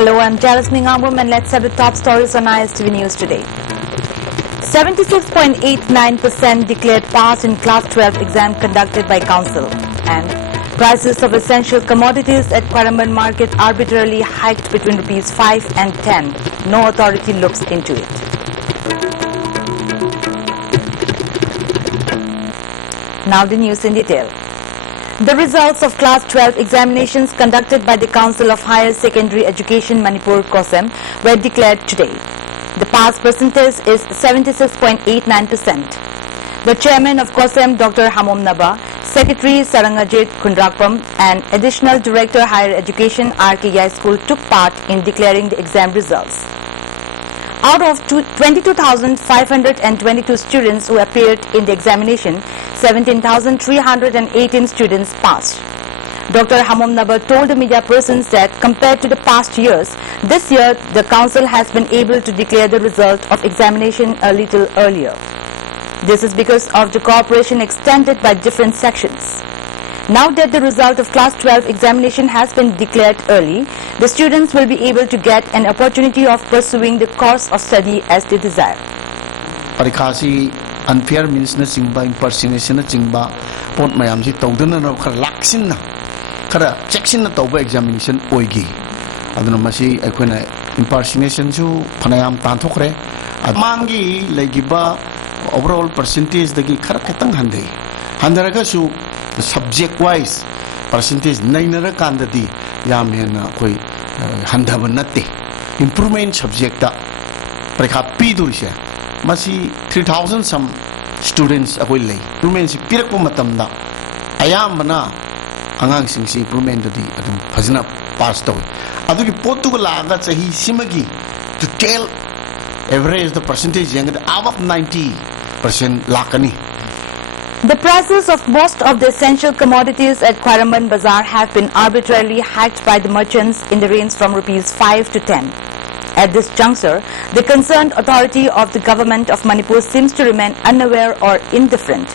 Hello, I'm Janice Ningambum and let's have the top stories on ISTV News today. 76.89% declared pass in Class 12 exam conducted by Council. And prices of essential commodities at Quaramban market arbitrarily hiked between Rs 5 and 10. No authority looks into it. Now the news in detail. The results of Class 12 examinations conducted by the Council of Higher Secondary Education Manipur COSEM were declared today. The pass percentage is 76.89%. The chairman of COSEM, Dr. Hamom Naba, Secretary Sarangajit Kundrakpam and Additional Director Higher Education R.K. Yai School took part in declaring the exam results. Out of 22,522 students who appeared in the examination, 17,318 students passed. Dr. Hamom Nabar told the media persons that compared to the past years, this year the council has been able to declare the result of examination a little earlier. This is because of the cooperation extended by different sections. Now that the result of Class 12 examination has been declared early, the students will be able to get an opportunity of pursuing the course of study as they desire. Parikasi unfair means na chingba impersonation na chingba pot mayam si tawduna na khara laksin na khara checksin na tawba examination oigi aduna masi aikoina impersonation su phanayam tanthokre amangi legiba overall percentage dagi khara ketang handaraga su subject wise percentage nainara kandadi yamena koi handaba natte improvement subject da parikha pidurisha masi 3,000 some students akoi lei improvement si pirakpa matamda ayambana angang singsi improvement di adum phajna pass taw adugi potu laga chahi simagi to tell average the percentage yang above 90% lakani. The prices of most of the essential commodities at Quaramban Bazaar have been arbitrarily hiked by the merchants in the range from Rs 5 to 10. At this juncture, the concerned authority of the government of Manipur seems to remain unaware or indifferent.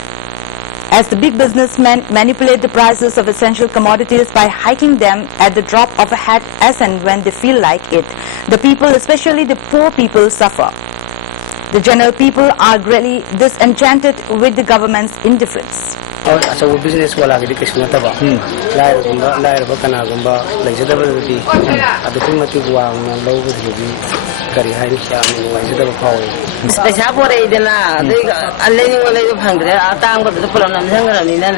As the big businessmen manipulate the prices of essential commodities by hiking them at the drop of a hat as and when they feel like it, the people, especially the poor people, suffer. The general people are greatly disenchanted with the government's indifference. So business wala gidi kishna taba lair bakana gumba lajada badi adukum mati wa law badi kari hari sha ni lajada pawe special bore idena de alleni wala phangre atang bad pulam nam sangara ni na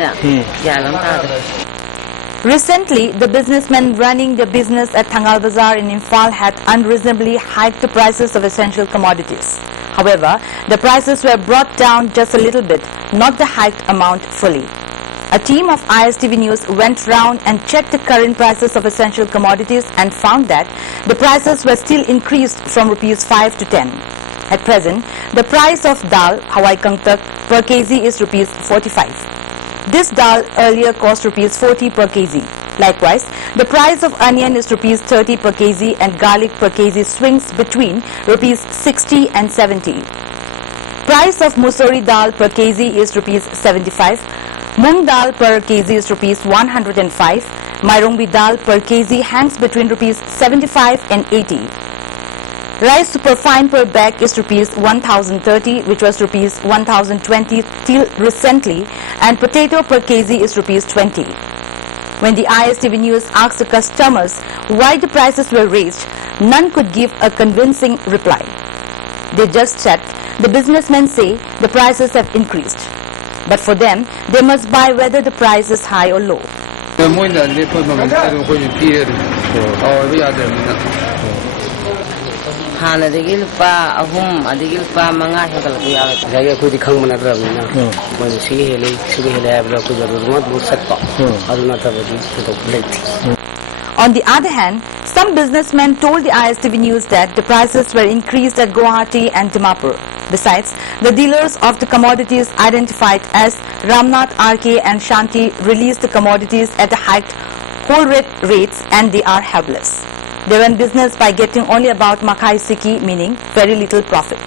ya lam ta. Recently, the businessmen running their business at Thangal Bazaar in Imphal had unreasonably hiked the prices of essential commodities. However, the prices were brought down just a little bit, not the hiked amount fully. A team of ISTV News went round and checked the current prices of essential commodities and found that the prices were still increased from Rs 5 to 10. At present, the price of dal, Hawai Kangtak, per kg is Rs 45. This dal earlier cost Rs 40 per kg. Likewise, the price of onion is Rs 30 per kg and garlic per kg swings between Rs 60 and 70. Price of musori dal per kg is Rs 75. Mung dal per kg is Rs 105. Mairungbi dal per kg hangs between Rs 75 and 80. Rice superfine per bag is Rs 1,030, which was Rs 1,020 till recently, and potato per kg is Rs 20. When the ISTV News asked the customers why the prices were raised, none could give a convincing reply. They just said the businessmen say the prices have increased. But for them, they must buy whether the price is high or low. Hana digil pa ahum adigil pa manga hekal ya jage ko di khang mana rabina man sigi hele abla ko jarur mat sat pa aduna tabadi to late. On the other hand, some businessmen told the ISTV News that the prices were increased at Guwahati and Dimapur. Besides, the dealers of the commodities identified as Ramnath, RK and Shanti released the commodities at a hiked whole rate rates and they are helpless. They run business by getting only about Makai Siki, meaning very little profit.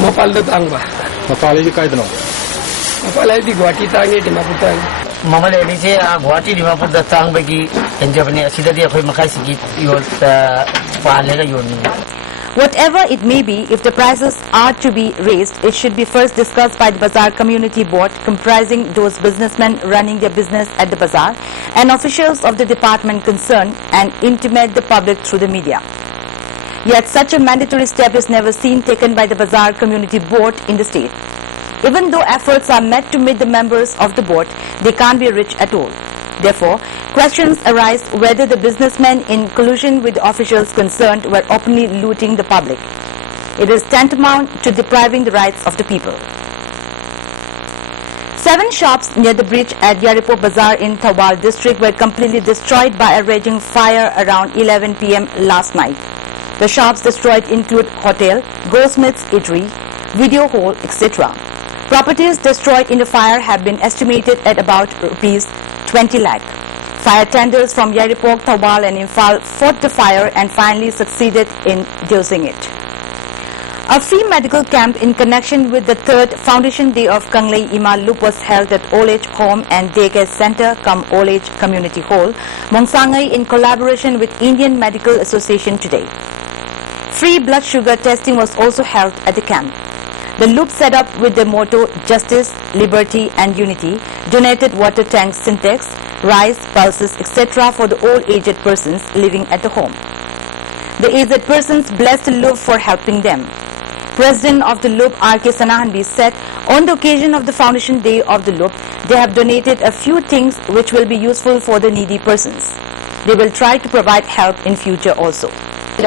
Mopal da tangba. Mopal is kai dano. Mopal is the Guwahati tangi Dimapur tangi. Mama le ni se Guwahati Dimapur da tang bagi enjabne asida dia khoi Makai Siki yo Whatever it may be, if the prices are to be raised, it should be first discussed by the Bazaar Community Board, comprising those businessmen running their business at the bazaar and officials of the department concerned, and intimate the public through the media. Yet such a mandatory step is never seen taken by the Bazaar Community Board in the state. Even though efforts are made to meet the members of the board, they can't be reached at all. Therefore, questions arise whether the businessmen in collusion with the officials concerned were openly looting the public. It is tantamount to depriving the rights of the people. 7 shops near the bridge at Yaripo Bazaar in Thawal district were completely destroyed by a raging fire around 11 p.m. last night. The shops destroyed include hotel, goldsmith's eatery, video hall, etc. Properties destroyed in the fire have been estimated at about rupees 20 lakh. Fire tenders from Yaripok, Thawal and Imphal fought the fire and finally succeeded in dousing it. A free medical camp in connection with the 3rd Foundation Day of Kanglei Ima Loop was held at Old Age Home and Daycare Center cum Old Age Community Hall, Mongsangai, in collaboration with Indian Medical Association today. Free blood sugar testing was also held at the camp. The loop, set up with the motto Justice, Liberty and Unity, donated water tanks, syntax, rice, pulses, etc. for the old aged persons living at the home. The aged persons blessed the loop for helping them. President of the loop, R.K. Sanahanbi, said on the occasion of the Foundation Day of the loop, they have donated a few things which will be useful for the needy persons. They will try to provide help in future also. A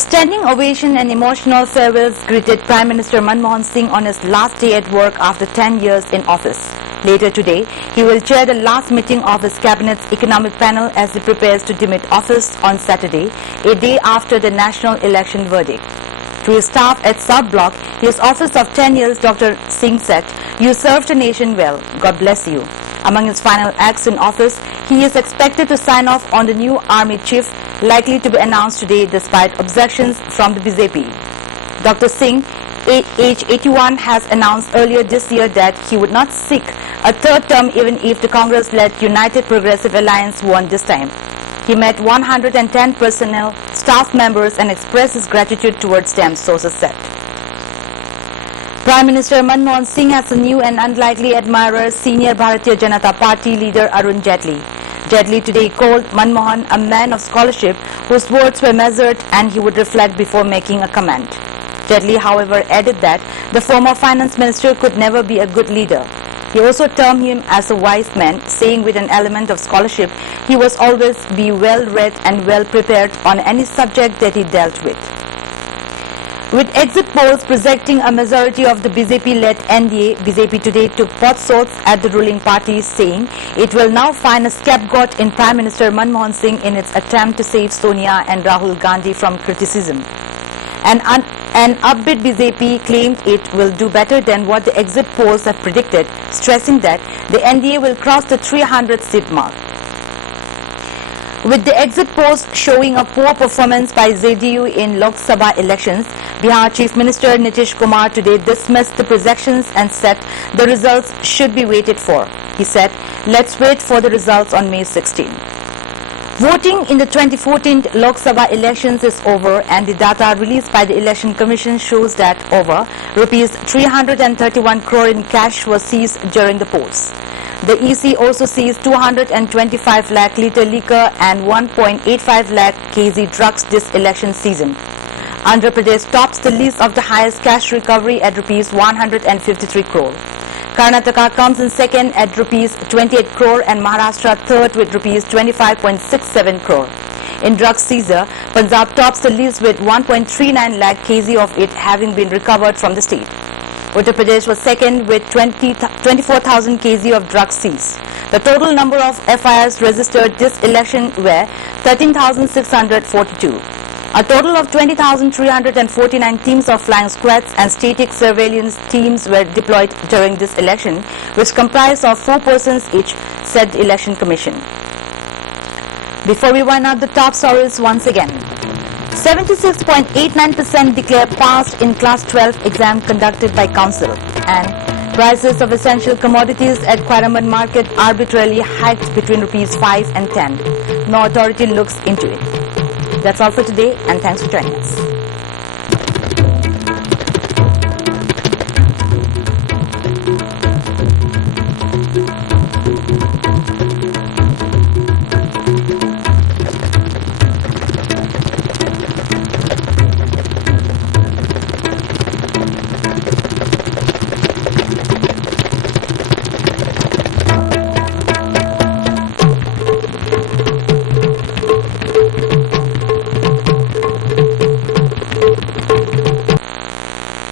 standing ovation and emotional farewells greeted Prime Minister Manmohan Singh on his last day at work after 10 years in office. Later today, he will chair the last meeting of his cabinet's economic panel as he prepares to demit office on Saturday, a day after the national election verdict. To his staff at South Block, his office of 10 years, Dr. Singh said, "You served the nation well. God bless you." Among his final acts in office, he is expected to sign off on the new army chief, likely to be announced today despite objections from the BJP. Dr. Singh, age 81, has announced earlier this year that he would not seek a 3rd term even if the Congress-led United Progressive Alliance won this time. He met 110 personnel, staff members and expressed his gratitude towards them, sources said. Prime Minister Manmohan Singh has a new and unlikely admirer, senior Bharatiya Janata Party leader Arun Jaitley. Jaitley today called Manmohan a man of scholarship whose words were measured and he would reflect before making a comment. Jaitley, however, added that the former finance minister could never be a good leader. He also termed him as a wise man, saying with an element of scholarship, he was always be well read and well prepared on any subject that he dealt with. With exit polls projecting a majority of the BJP-led NDA, BJP today took pot shots at the ruling party, saying it will now find a scapegoat in Prime Minister Manmohan Singh in its attempt to save Sonia and Rahul Gandhi from criticism. An upbeat BJP claimed it will do better than what the exit polls have predicted, stressing that the NDA will cross the 300-seat mark. With the exit polls showing a poor performance by ZDU in Lok Sabha elections, Bihar Chief Minister Nitish Kumar today dismissed the projections and said the results should be waited for. He said, "Let's wait for the results on May 16." Voting in the 2014 Lok Sabha elections is over, and the data released by the Election Commission shows that over rupees 331 crore in cash was seized during the polls. The EC also seized 225 lakh litre liquor and 1.85 lakh kg drugs this election season. Andhra Pradesh tops the list of the highest cash recovery at rupees 153 crore. Karnataka comes in second at rupees 28 crore and Maharashtra third with rupees 25.67 crore. In drug seizure, Punjab tops the list with 1.39 lakh kg of it having been recovered from the state. Uttar Pradesh was second with 24,000 kg of drugs seized. The total number of FIRs registered this election were 13,642. A total of 20,349 teams of flying squads and static surveillance teams were deployed during this election, which comprised of 4 persons each, said the Election Commission. Before we wind up the top stories once again, 76.89% declare passed in Class 12 exam conducted by Council, and prices of essential commodities at Quaramban market arbitrarily hiked between Rs 5 and 10. No authority looks into it. That's all for today, and thanks for joining us.